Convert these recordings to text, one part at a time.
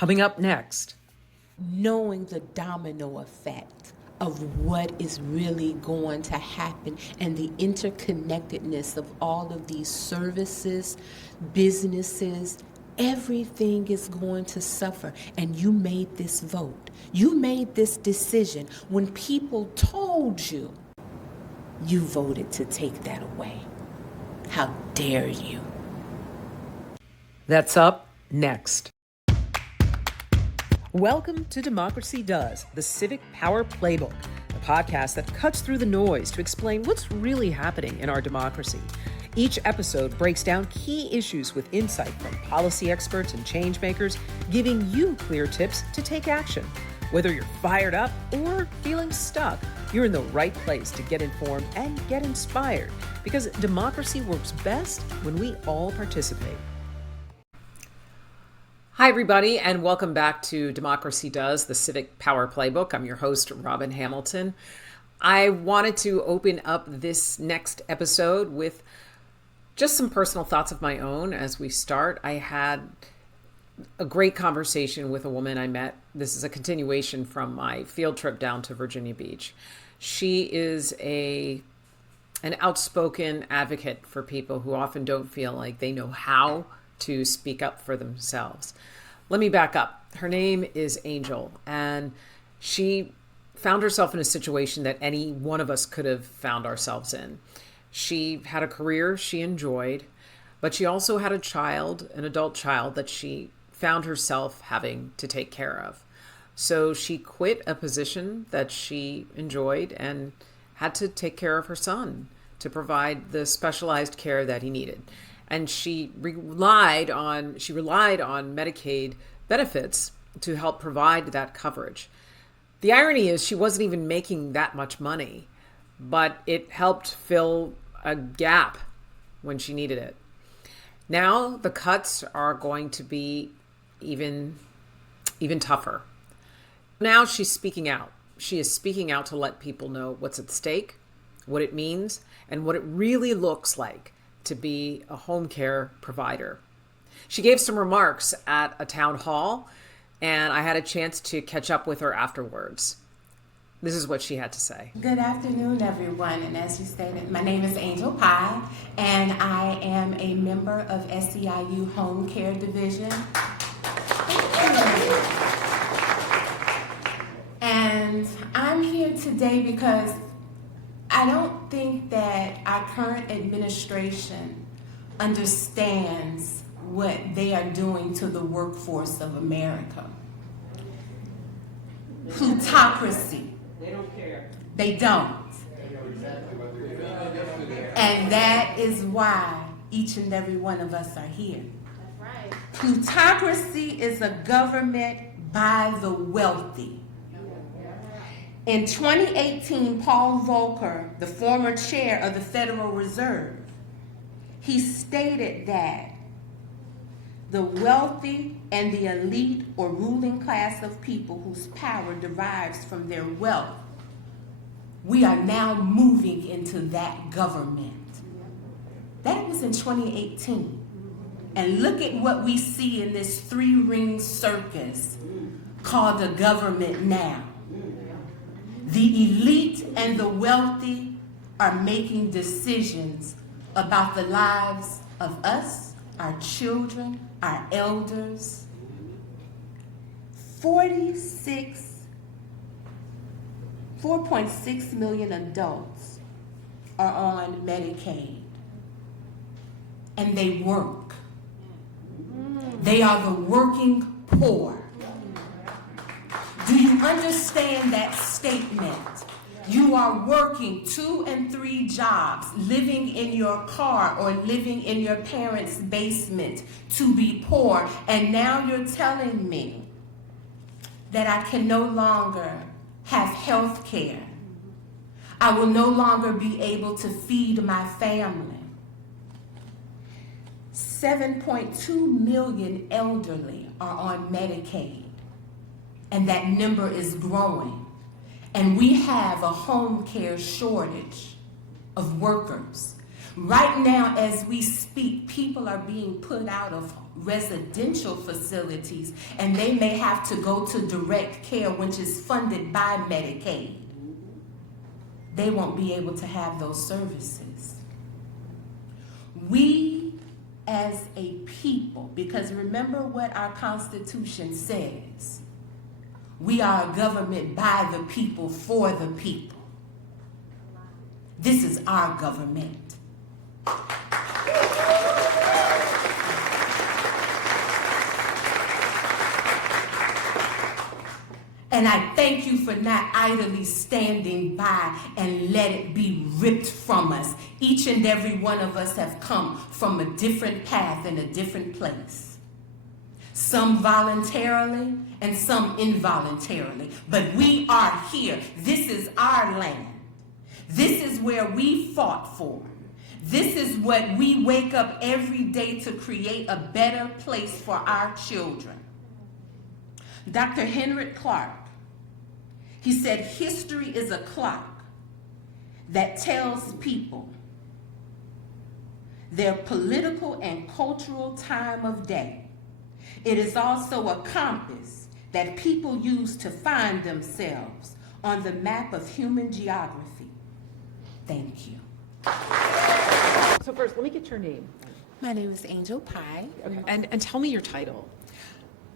Coming up next. Knowing the domino effect of what is really going to happen and the interconnectedness of all of these services, businesses, everything is going to suffer. And you made this vote. You made this decision. When people told you, you voted to take that away. How dare you? That's up next. Welcome to Democracy Does, the Civic Power Playbook, a podcast that cuts through the noise to explain what's really happening in our democracy. Each episode breaks down key issues with insight from policy experts and change makers, giving you clear tips to take action. Whether you're fired up or feeling stuck, you're in the right place to get informed and get inspired, because democracy works best when we all participate. Hi, everybody, and welcome back to Democracy Does, the Civic Power Playbook. I'm your host, Robin Hamilton. I wanted to open up this next episode with just some personal thoughts of my own as we start. I had a great conversation with a woman I met. This is a continuation from my field trip down to Virginia Beach. She is an outspoken advocate for people who often don't feel like they know how to speak up for themselves. Let me back up. Her name is Angel, and she found herself in a situation that any one of us could have found ourselves in. She had a career she enjoyed, but she also had a child, an adult child, that she found herself having to take care of. So she quit a position that she enjoyed and had to take care of her son to provide the specialized care that he needed. And she relied on Medicaid benefits to help provide that coverage. The irony is she wasn't even making that much money, but it helped fill a gap when she needed it. Now the cuts are going to be even tougher. Now she's speaking out. She is speaking out to let people know what's at stake, what it means, and what it really looks like to be a home care provider. She gave some remarks at a town hall, and I had a chance to catch up with her afterwards. This is what she had to say. Good afternoon, everyone. And as you stated, my name is Angel Pye, and I am a member of SEIU Home Care Division. And I'm here today because I don't think that our current administration understands what they are doing to the workforce of America. Plutocracy. They don't care. They don't. And that is why each and every one of us are here. That's right. Plutocracy is a government by the wealthy. In 2018, Paul Volcker, the former chair of the Federal Reserve, he stated that the wealthy and the elite or ruling class of people whose power derives from their wealth, we are now moving into that government. That was in 2018. And look at what we see in this three-ring circus called the government now. The elite and the wealthy are making decisions about the lives of us, our children, our elders. 4.6 million adults are on Medicaid, and they work. They are the working poor. Do you understand that statement? You are working 2 and 3 jobs, living in your car or living in your parents' basement to be poor, and now you're telling me that I can no longer have health care. I will no longer be able to feed my family. 7.2 million elderly are on Medicaid, and that number is growing. And we have a home care shortage of workers. Right now, as we speak, people are being put out of residential facilities, and they may have to go to direct care, which is funded by Medicaid. They won't be able to have those services. We as a people, because remember what our Constitution says, we are a government by the people, for the people. This is our government. And I thank you for not idly standing by and let it be ripped from us. Each and every one of us have come from a different path and a different place. Some voluntarily and some involuntarily. But we are here. This is our land. This is where we fought for. This is what we wake up every day to create a better place for our children. Dr. Henrik Clark, he said, history is a clock that tells people their political and cultural time of day. It is also a compass that people use to find themselves on the map of human geography. Thank you. So first, let me get your name. My name is Angel Pye. Okay. And tell me your title.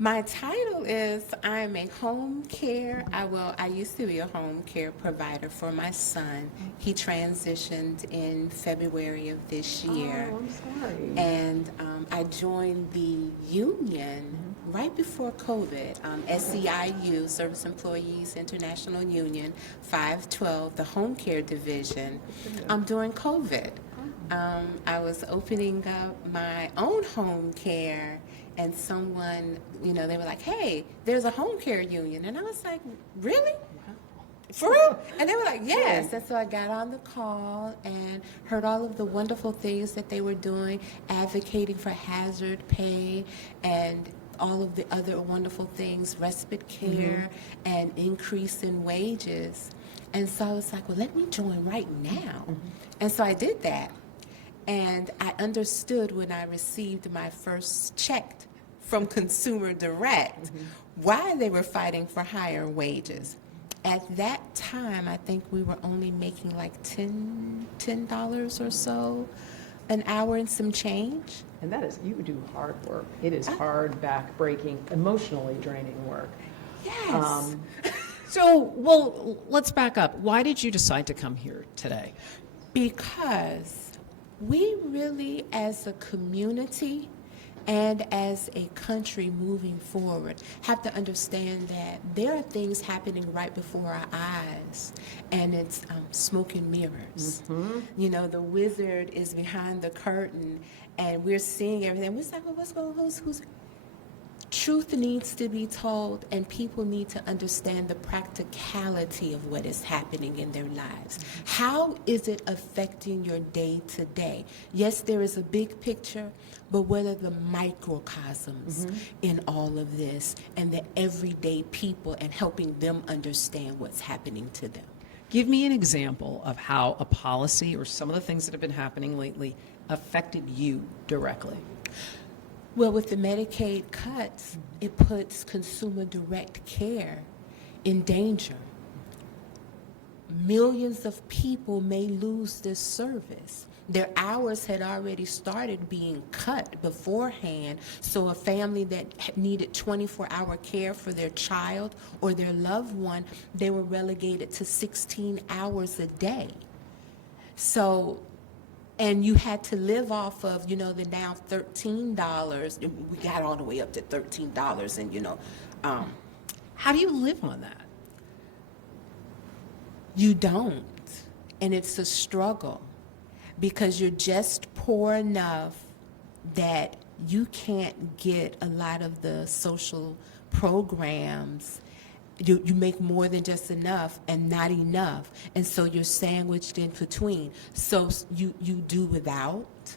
My title is I'm a home care, I used to be a home care provider for my son. He transitioned in February of this year. Oh, I'm sorry. And I joined the union right before COVID, SEIU, Service Employees International Union, 512, the Home Care Division, during COVID. I was opening up my own home care, and someone, they were like, hey, there's a home care union. And I was like, really? For real? And they were like, yes. And so I got on the call and heard all of the wonderful things that they were doing, advocating for hazard pay and all of the other wonderful things, respite care and increase in wages. And so I was like, well, let me join right now. And so I did that. And I understood when I received my first check from Consumer Direct why they were fighting for higher wages. At that time, I think we were only making like $10 or so an hour and some change. And that is, you do hard work. It is hard, back-breaking, emotionally draining work. Yes. Well, let's back up. Why did you decide to come here today? Because we really, as a community and as a country moving forward, have to understand that there are things happening right before our eyes, and it's smoke and mirrors. The wizard is behind the curtain, and we're seeing everything. We're like, well, what's going on? Who's Truth needs to be told, and people need to understand the practicality of what is happening in their lives. How is it affecting your day to day? Yes, there is a big picture, but what are the microcosms in all of this, and the everyday people, and helping them understand what's happening to them? Give me an example of how a policy or some of the things that have been happening lately affected you directly. Well, with the Medicaid cuts, it puts consumer direct care in danger. Millions of people may lose this service. Their hours had already started being cut beforehand, so a family that needed 24-hour care for their child or their loved one, they were relegated to 16 hours a day. And you had to live off of, the now $13. We got all the way up to $13, and How do you live on that? You don't, and it's a struggle because you're just poor enough that you can't get a lot of the social programs. You make more than just enough and not enough, and so you're sandwiched in between. So you do without,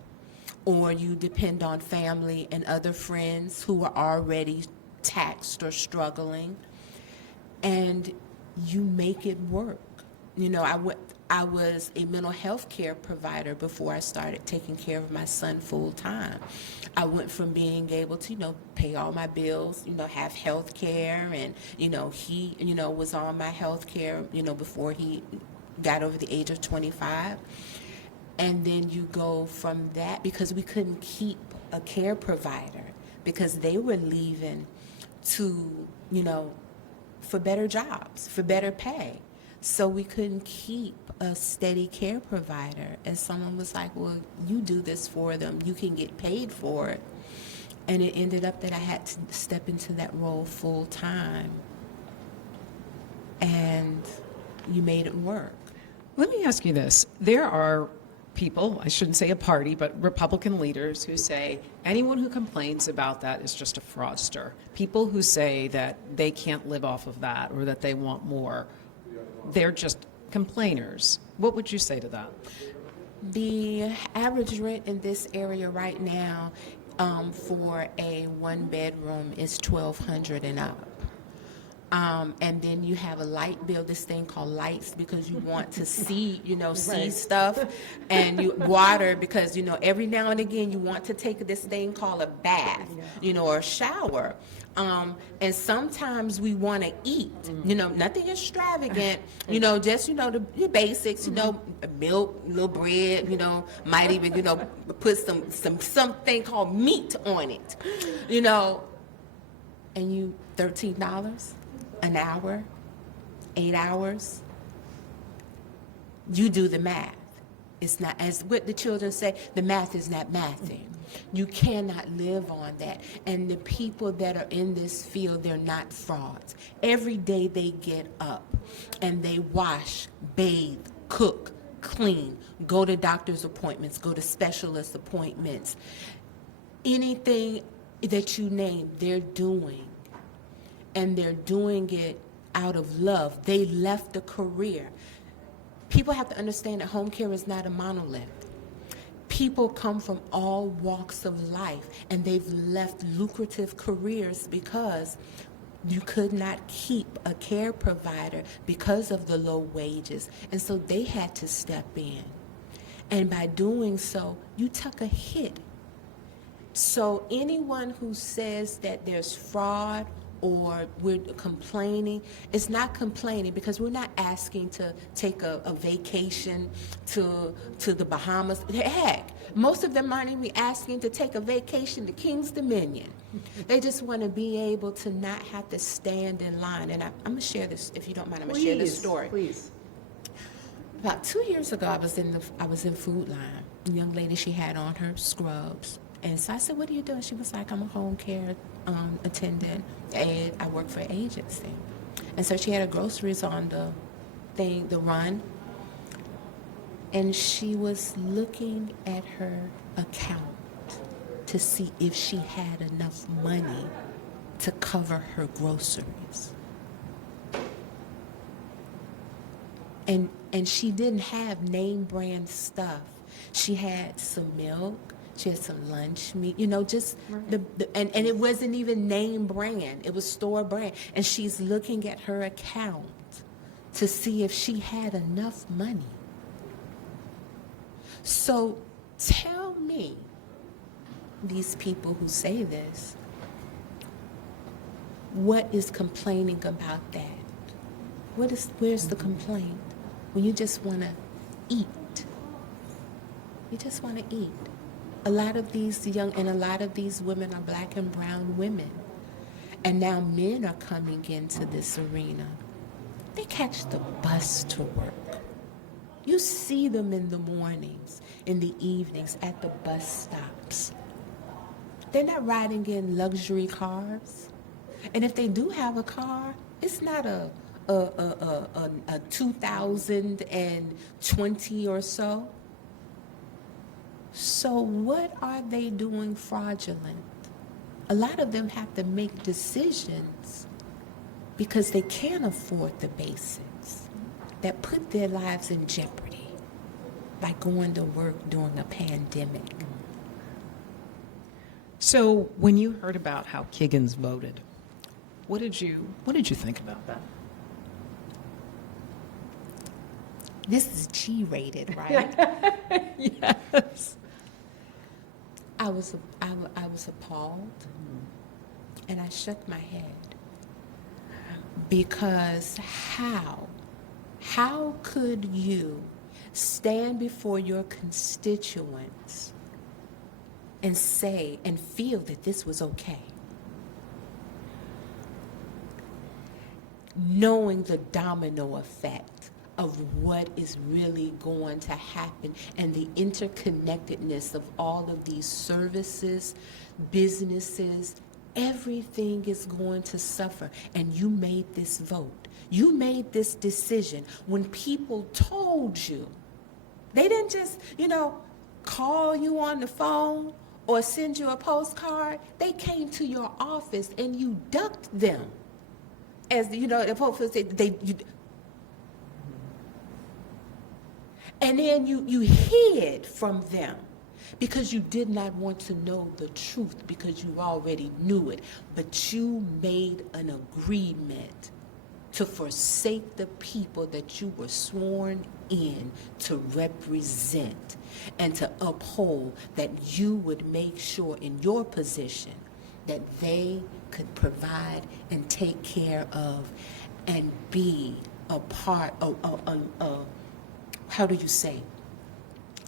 or you depend on family and other friends who are already taxed or struggling, and you make it work. I was a mental health care provider before I started taking care of my son full time. I went from being able to, pay all my bills, have health care, and, he, was on my health care, before he got over the age of 25. And then you go from that, because we couldn't keep a care provider because they were leaving to, for better jobs, for better pay. So we couldn't keep a steady care provider. And someone was like, well, you do this for them. You can get paid for it. And it ended up that I had to step into that role full time. And you made it work. Let me ask you this. There are people, I shouldn't say a party, but Republican leaders who say anyone who complains about that is just a fraudster. People who say that they can't live off of that or that they want more. They're just complainers. What would you say to that? The average rent in this area right now for a one-bedroom is $1,200 and up. And then you have a light bill, this thing called lights, because you want to see, see stuff, and you water because, every now and again you want to take this thing called a bath, or a shower. And sometimes we want to eat, nothing extravagant, just, the basics, milk, little bread, might even, put something called meat on it, and you $13 an hour, 8 hours. You do the math. It's not, as what the children say, the math is not mathing. You cannot live on that. And the people that are in this field, they're not frauds. Every day they get up and they wash, bathe, cook, clean, go to doctor's appointments, go to specialist appointments. Anything that you name, they're doing. And they're doing it out of love. They left a career. People have to understand that home care is not a monolith. People come from all walks of life, and they've left lucrative careers because you could not keep a care provider because of the low wages. And so they had to step in. And by doing so, you took a hit. So anyone who says that there's fraud or we're complaining, it's not complaining, because we're not asking to take a vacation to the Bahamas. Heck, most of them aren't even asking to take a vacation to King's Dominion. They just want to be able to not have to stand in line. And I'm going to share this, if you don't mind. I'm going to share this story. Please. About 2 years ago, I was in Food Line. A young lady, she had on her scrubs. And so I said, what are you doing? She was like, I'm a home care attendant, and I work for an agency. And so she had her groceries on the run, and she was looking at her account to see if she had enough money to cover her groceries. And she didn't have name brand stuff. She had some milk. She had some lunch meat, just right. And it wasn't even name brand. It was store brand. And she's looking at her account to see if she had enough money. So tell me, these people who say this, what is complaining about that? Where's the complaint? When you just want to eat. You just want to eat. A lot of these women are black and brown women. And now men are coming into this arena. They catch the bus to work. You see them in the mornings, in the evenings, at the bus stops. They're not riding in luxury cars. And if they do have a car, it's not a 2020 or so. So what are they doing fraudulent? A lot of them have to make decisions because they can't afford the basics that put their lives in jeopardy, like going to work during a pandemic. So when you heard about how Kiggins voted, what did you think about that? This is G-rated, right? Yes. I was appalled, and I shook my head, because how could you stand before your constituents and say and feel that this was okay, knowing the domino effect of what is really going to happen and the interconnectedness of all of these services, businesses, everything is going to suffer. And you made this vote. You made this decision when people told you. They didn't just, call you on the phone or send you a postcard. They came to your office and you ducked them. As the folks say, and then you hid from them because you did not want to know the truth, because you already knew it. But you made an agreement to forsake the people that you were sworn in to represent, and to uphold that you would make sure in your position that they could provide and take care of and be a part of, how do you say,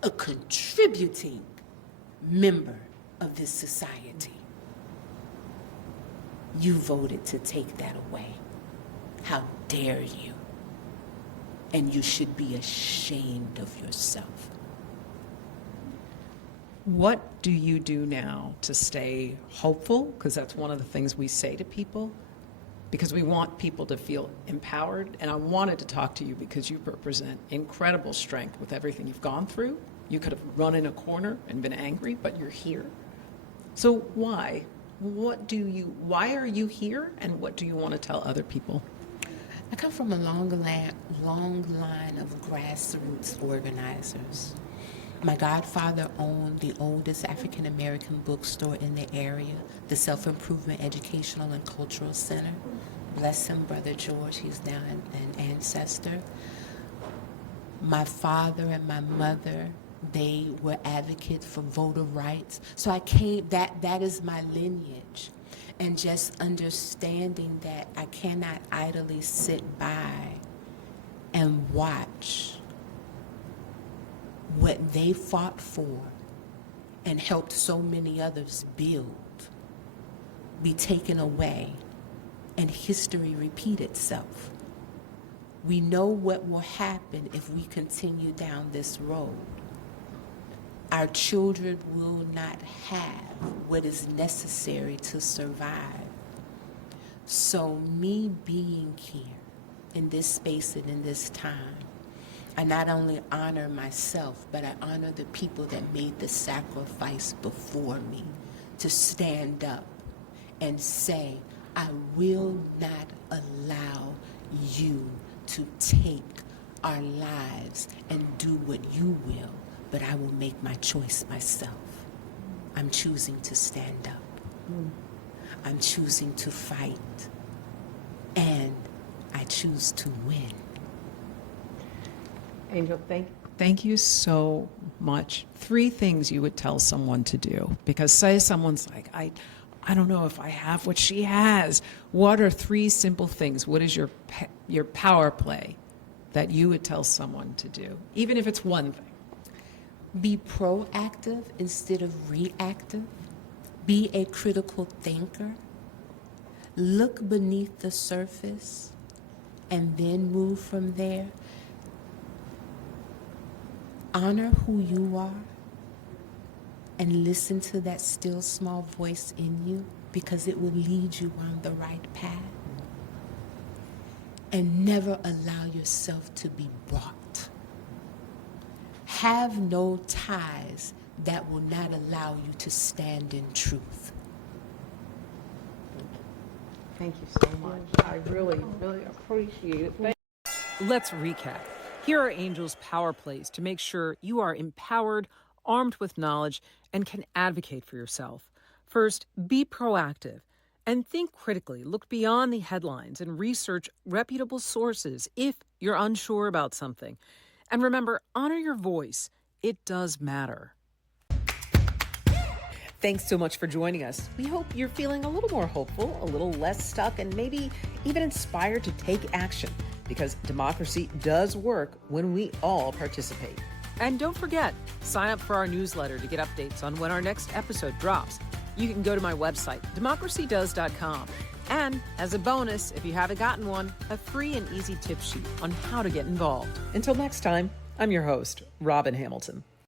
a contributing member of this society. You voted to take that away. How dare you? And you should be ashamed of yourself. What do you do now to stay hopeful? Because that's one of the things we say to people, because we want people to feel empowered. And I wanted to talk to you because you represent incredible strength with everything you've gone through. You could have run in a corner and been angry, but you're here. So why? Why are you here, and what do you want to tell other people? I come from a long line of grassroots organizers. My godfather owned the oldest African American bookstore in the area, the Self-Improvement Educational and Cultural Center. Bless him, Brother George, he's now an ancestor. My father and my mother, they were advocates for voter rights. So that is my lineage. And just understanding that I cannot idly sit by and watch what they fought for and helped so many others build be taken away and history repeat itself. We know what will happen if we continue down this road. Our children will not have what is necessary to survive. So me being here in this space and in this time, I not only honor myself, but I honor the people that made the sacrifice before me to stand up and say, I will not allow you to take our lives and do what you will, but I will make my choice myself. I'm choosing to stand up. I'm choosing to fight. And I choose to win. Angel, thank you so much. 3 things you would tell someone to do, because say someone's like, I don't know if I have what she has. What are 3 simple things? What is your power play that you would tell someone to do, even if it's one thing? Be proactive instead of reactive. Be a critical thinker. Look beneath the surface and then move from there. Honor who you are and listen to that still small voice in you, because it will lead you on the right path. And never allow yourself to be bought. Have no ties that will not allow you to stand in truth. Thank you so much. I really, really appreciate it. Let's recap. Here are Angel's power plays to make sure you are empowered, armed with knowledge, and can advocate for yourself. First, be proactive and think critically. Look beyond the headlines and research reputable sources if you're unsure about something. And remember, honor your voice. It does matter. Thanks so much for joining us. We hope you're feeling a little more hopeful, a little less stuck, and maybe even inspired to take action, because democracy does work when we all participate. And don't forget, sign up for our newsletter to get updates on when our next episode drops. You can go to my website, democracydoes.com. And as a bonus, if you haven't gotten one, a free and easy tip sheet on how to get involved. Until next time, I'm your host, Robin Hamilton.